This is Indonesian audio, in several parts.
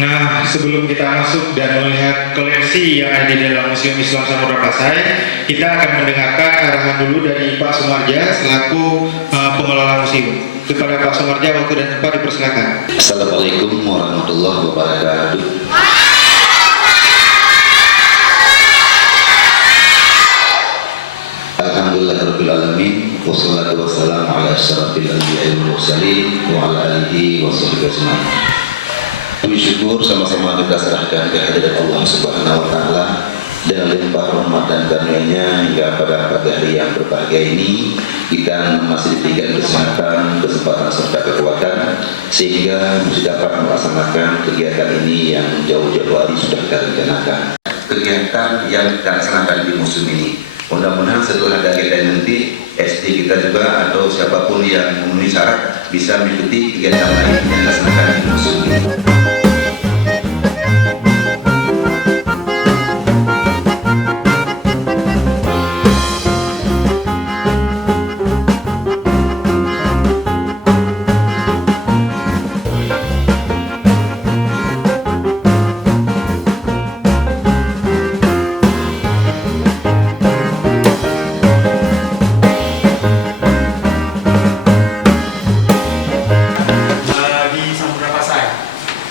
Nah, sebelum kita masuk dan melihat koleksi yang ada di dalam Museum Islam Samudra Pasai, kita akan mendengarkan arahan dulu dari Pak Sumarja selaku pengelola museum. Kepada Pak Sumarja, waktu dan tempat dipersilakan. Assalamualaikum warahmatullahi wabarakatuh. Alhamdulillahirabbil alamin, wassalatu wassalamu ala asyrafil anbiya'i wal mursalin wa ala alihi washabbihi ajmain. Puji syukur sama-sama kita serahkan kehadirat Allah Subhanahu wa taala dengan limpah rahmat dan karunia-Nya hingga pada hari yang berbahagia ini kita masih diberikan kesehatan, kesempatan serta kekuatan sehingga masih dapat melaksanakan kegiatan ini yang jauh-jauh hari sudah kita rencanakan. Kegiatan yang kita laksanakan di museum ini, mudah-mudahan setelah ada kegiatan nanti SD kita juga atau siapapun yang memenuhi syarat bisa mengikuti kegiatan lain yang dilaksanakan di museum ini.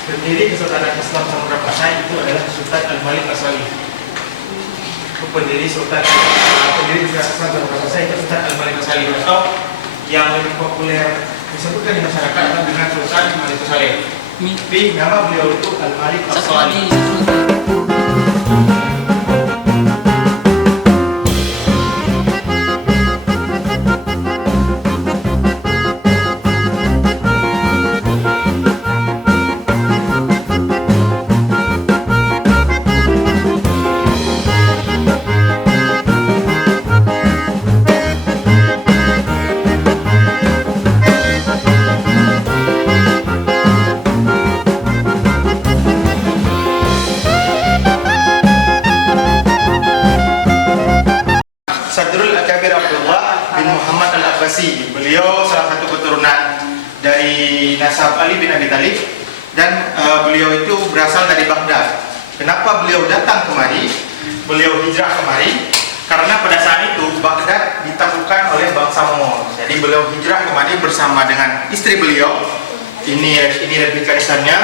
Pendiri Kesultanan Islam Samudra Pasai itu adalah Sultan Al-Malik As-Salih. Pendiri Kesultanan Islam Samudra Pasai itu Sultan Al-Malik As-Salih, atau yang lebih populer disebutkan di masyarakat dengan Sultan Al-Malik As-Salih. Tapi nama beliau itu Al-Malik As-Salih. Beliau salah satu keturunan dari nasab Ali bin Abi Thalib dan beliau itu berasal dari Baghdad. Kenapa beliau datang kemari? Beliau hijrah kemari karena pada saat itu Baghdad ditaklukkan oleh bangsa Mongol. Jadi beliau hijrah kemari bersama dengan istri beliau. Ini replika nisannya,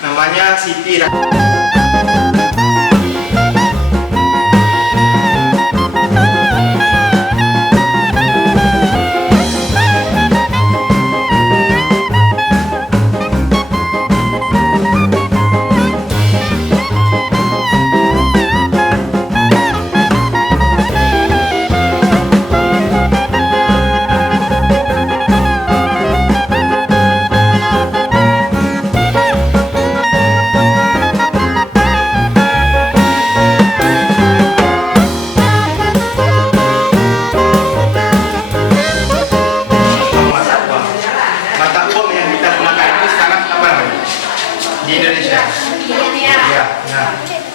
namanya Siti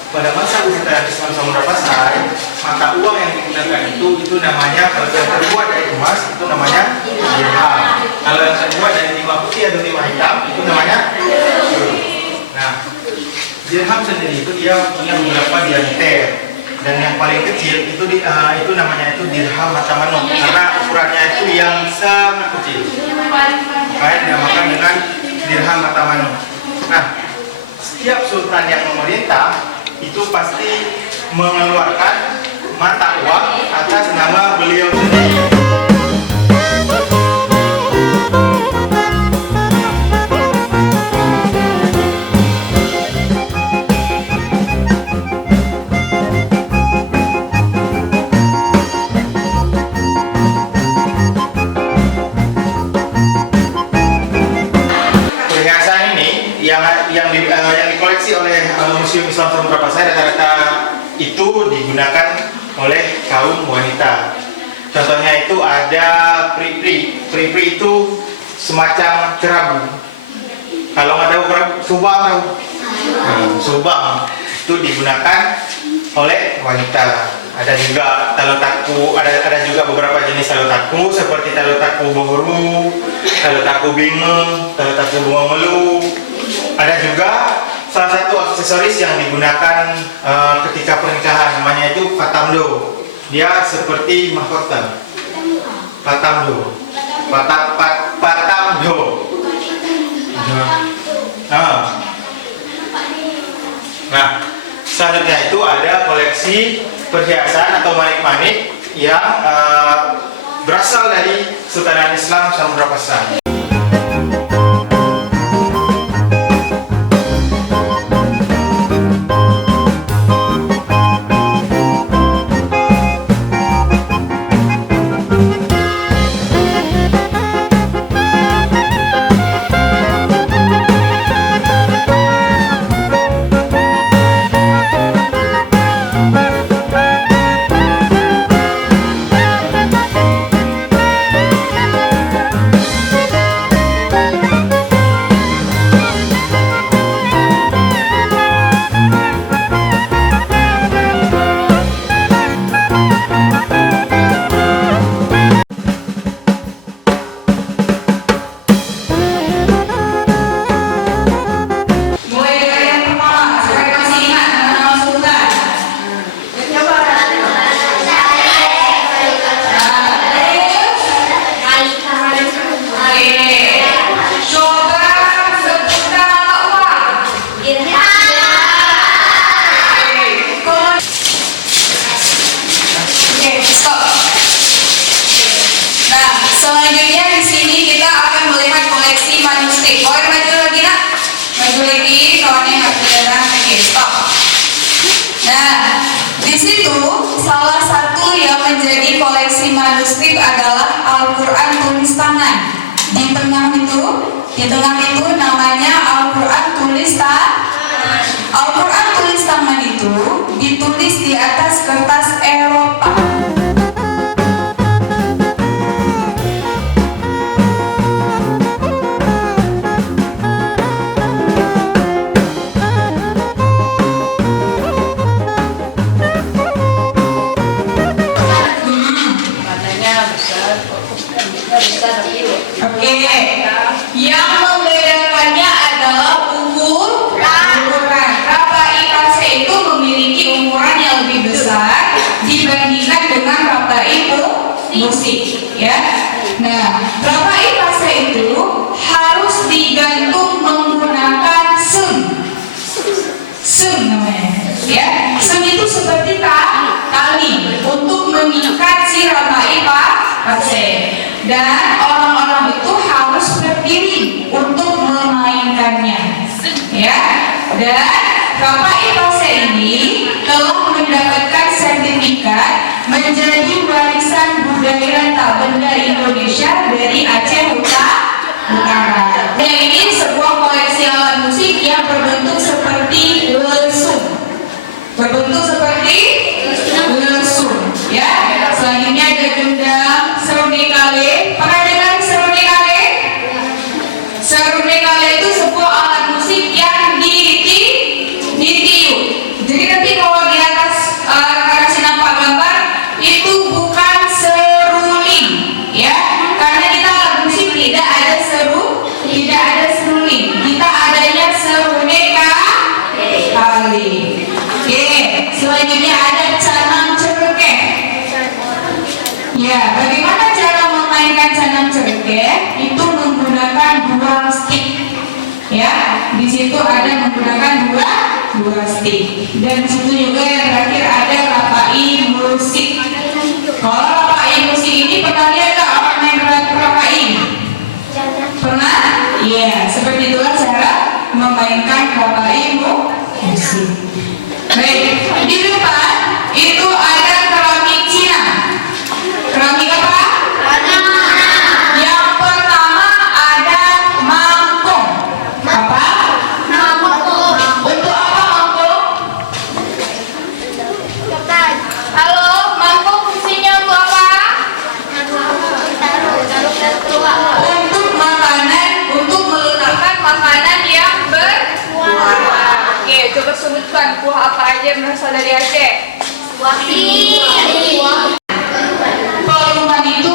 pada masa Kesultanan Islam Samudra Pasai, mata uang yang digunakan itu namanya, kalau yang terbuat dari emas itu namanya dirham. Kalau yang terbuat dari timah putih atau timah hitam itu namanya euro. Nah, dirham sendiri itu dia punya beberapa diameter, dan yang paling kecil itu namanya dirham mata manuk karena ukurannya itu yang sangat kecil. Makanya dinamakan dengan dirham mata manuk. Nah, setiap sultan yang memerintah itu pasti mengeluarkan mata uang atas nama beliau sendiri. Yang dikoleksi oleh Museum Islam Samudra Pasai rata-rata itu digunakan oleh kaum wanita. Contohnya itu ada pri-pri. Pri-pri itu semacam kerabu. Kalau nggak tahu kerabu, subang tahu. Subang itu digunakan oleh wanita. Ada juga kalau taku, ada juga beberapa jenis jenis talotaku seperti talotaku bohru, talotaku bingung, talotaku bunga melu. Ada juga salah satu aksesoris yang digunakan ketika pernikahan, namanya itu patamdo. Dia seperti mahkota. Patamdo. Patamdo. Nah, selanjutnya itu ada koleksi perhiasan atau manik-manik yang berasal dari Sultanat Islam Samudra Pasar. Selanjutnya di sini kita akan melihat koleksi manuskrip. Boleh maju lagi nak? Maju lagi, kawannya nggak kelihatan. Oke, stop. Nah, di situ salah satu yang menjadi koleksi manuskrip adalah Al-Quran tulis tangan. Di tengah itu namanya Al-Quran tulis tangan. Al-Quran tulis tangan itu ditulis di atas kertas Eropa. Oke, yang membedakannya adalah ukuran. Rapai Pase itu memiliki ukuran yang lebih besar dibandingkan dengan rapai musik, ya. Nah, rapai Pase itu harus digantung menggunakan sem namanya, ya. Sem itu seperti tali untuk mengikat si rapai Pase. Dan orang-orang itu harus berdiri untuk memainkannya, ya. Dan rapai Pase ini telah mendapatkan sertifikat menjadi warisan budaya tak benda Indonesia dari Aceh Utara. Dan ini sebuah koleksi alat musik yang berbentuk seperti lesung, ya. Selanjutnya ada gendang, seruni kale. Pernah dengar seruni kale? Seruni kale itu sebuah alat musik yang ditiup. Jadi nanti kalau di atas kasih nampak gambar itu bukan seruling, ya. Karena kita alat musik tidak ada seruling. Kita adanya seruni kale. Oke, selanjutnya ada canang cerkeh. Ya, bagaimana cara memainkan canang cerkeh? Itu menggunakan dua stick. Ya, di situ ada menggunakan dua stick. Dan di situ juga yang terakhir ada rapai musik. Kalau rapai musik ini pernah lihat nggak orang main rapai? Pernah? Iya, seperti itulah cara memainkan rapai musik. Baik, di depan itu ada keramik Cina. Keramik apa? Yang pertama ada mangkok. Apa? Untuk apa mangkok? Halo, mangkok fungsinya untuk apa? Untuk makanan, untuk meletakkan makanan yang berkuah. Oke, coba sebutkan kuah apa aja yang berasal dari Aceh. Perumahan itu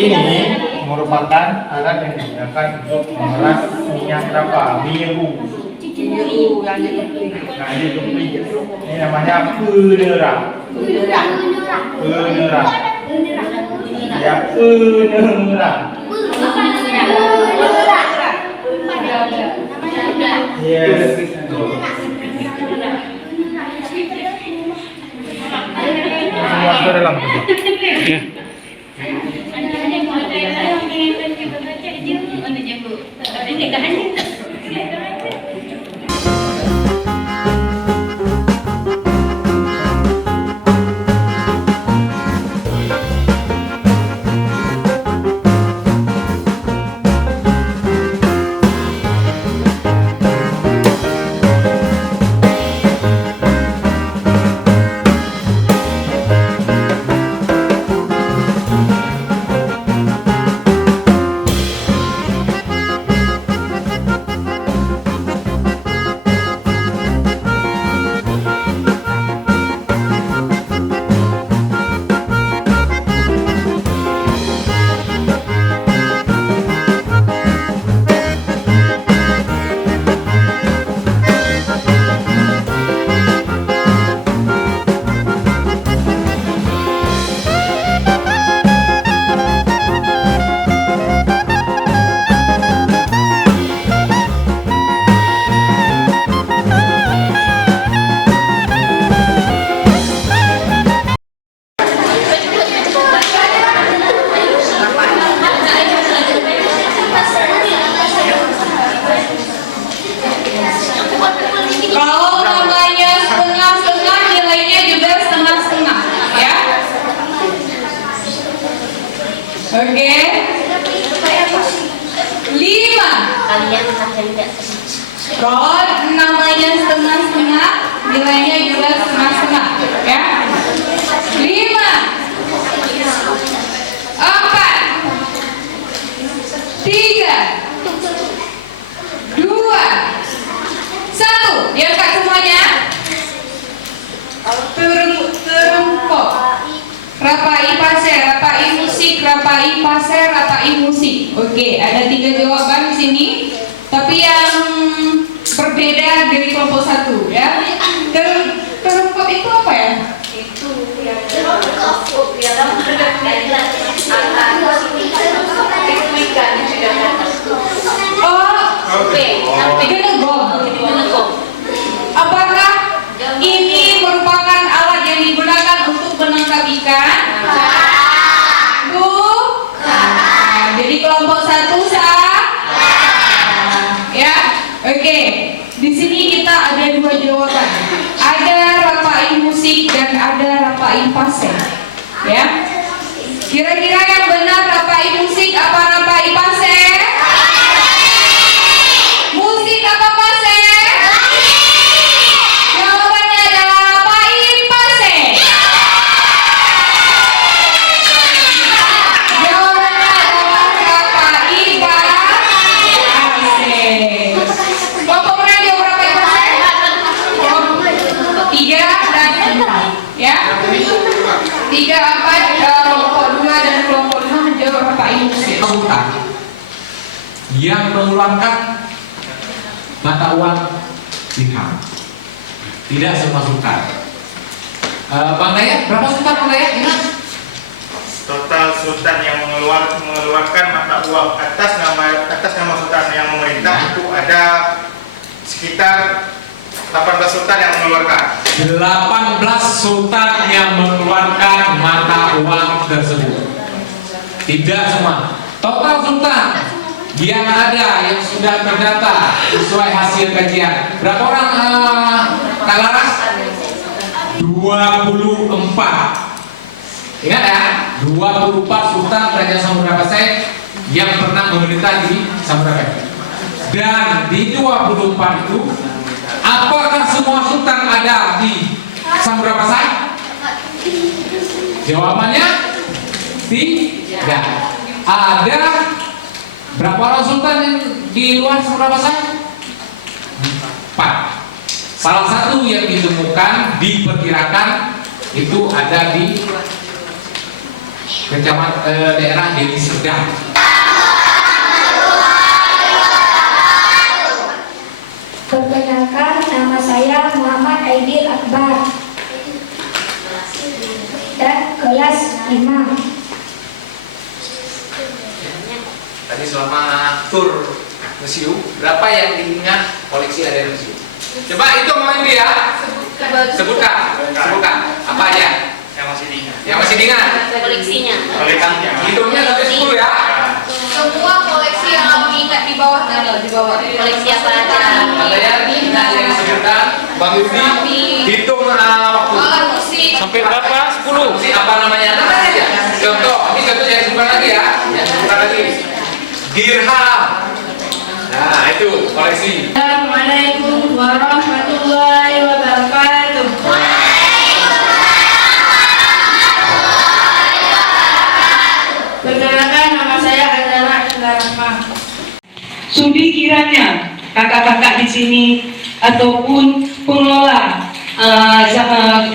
Ini merupakan alat yang digunakan untuk memeras minyak kelapa, biru. Nah, ini dupi. Ini namanya penera. Penera. Ya, penera. Yes. Masuk dalam. Kalau namanya setengah-setengah, nilainya juga setengah-setengah, ya. Oke. 5. Kalau namanya setengah-setengah, nilainya juga setengah-setengah, ya. 5, 4, 3, 2, 1. Diangkat semuanya. Terempok. Rapai pase, rapai musik, rapai pase, rapai musik. Oke, ada 3 jawaban di sini. Tapi yang berbeda dari kelompok 1, ya. Terempok itu apa ya? Genegom. Apakah ini merupakan alat yang digunakan untuk menangkap ikan? Bukan. Jadi kelompok 1 sah. Ya, oke. Di sini kita ada 2 jawaban. Ada rapai musik dan ada rapai pase. Ya. Kira-kira yang benar rapai musik apa rapai pase? Musik apa pase? Jawabannya adalah rapai pase. Jawabannya adalah rapai pase. Kelompok mana jawab rapai pase? 3 dan 4, ya. 3, 4, kelompok 2 dan kelompok 5 menjawab rapai musik. Sultan yang mengeluarkan mata uang dirham. Tidak semua sultan. Bang Dayat, berapa sultan Bang Dayat? Ingat? Total sultan yang mengeluarkan mata uang atas nama sultan yang memerintah itu ada sekitar 18 sultan yang mengeluarkan. 18 sultan yang mengeluarkan mata uang tersebut. Tidak semua. Total sultan yang ada yang sudah terdata sesuai hasil kajian. Berapa orang Kak Laras? 24. Ingat ya, 24 sultan Kerajaan Samudra Pasai yang pernah memerintah di Samudra Pasai. Dan di 24 itu, apakah semua sultan ada di Samudra Pasai? Jawabannya tidak. Ada berapa orang sultan yang di luar Samudra Pasai? 4. Salah satu yang ditemukan diperkirakan itu ada di Kecamatan daerah Deli Serdang. Perkenalkan, nama saya Muhammad Aidil Akbar dan kelas 5. Tadi selama tur museum, berapa yang diingat koleksi ada di museum? Coba hitung mau ini ya. Sebutkan. Apa aja? Yang masih diingat. Yang masih diingat? Koleksinya. Koleksinya. Hitungnya sampai 10 ya. Semua koleksi yang kamu ingat di bawah tadi. Di bawah. Koleksi apa aja? Ada yang ingat yang disebutkan Bang Yudi. Hitung waktu. Alat musik. Sampai berapa? 10. Musik apa namanya? Namanya aja. Contoh, ini contoh yang sebutkan lagi ya. Yang sebutkan lagi. Dirham. Nah, itu koleksi. Assalamualaikum warahmatullahi wabarakatuh. Perkenalkan, nama saya adalah Indra Rahma. Sudi kiranya kakak-kakak di sini ataupun pengelola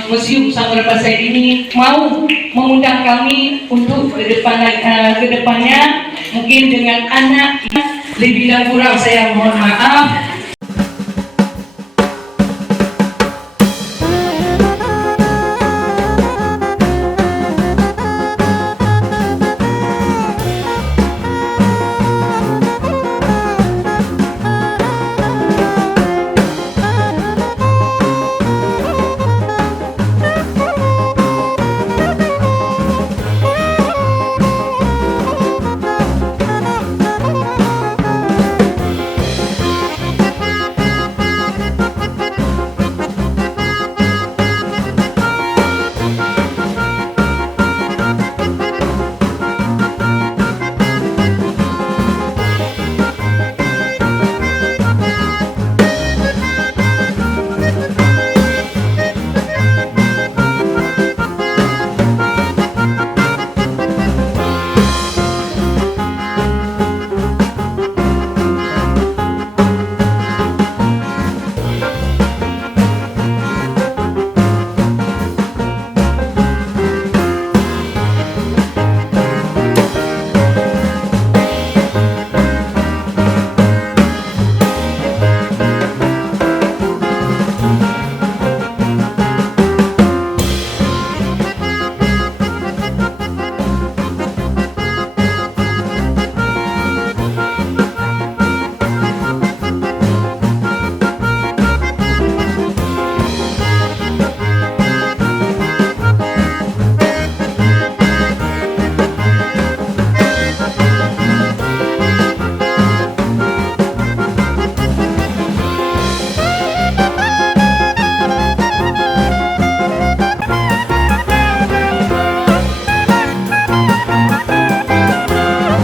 Museum Samudra Pasai ini mau mengundang kami untuk kedepannya mungkin dengan anak lebih dan kurang saya mohon maaf.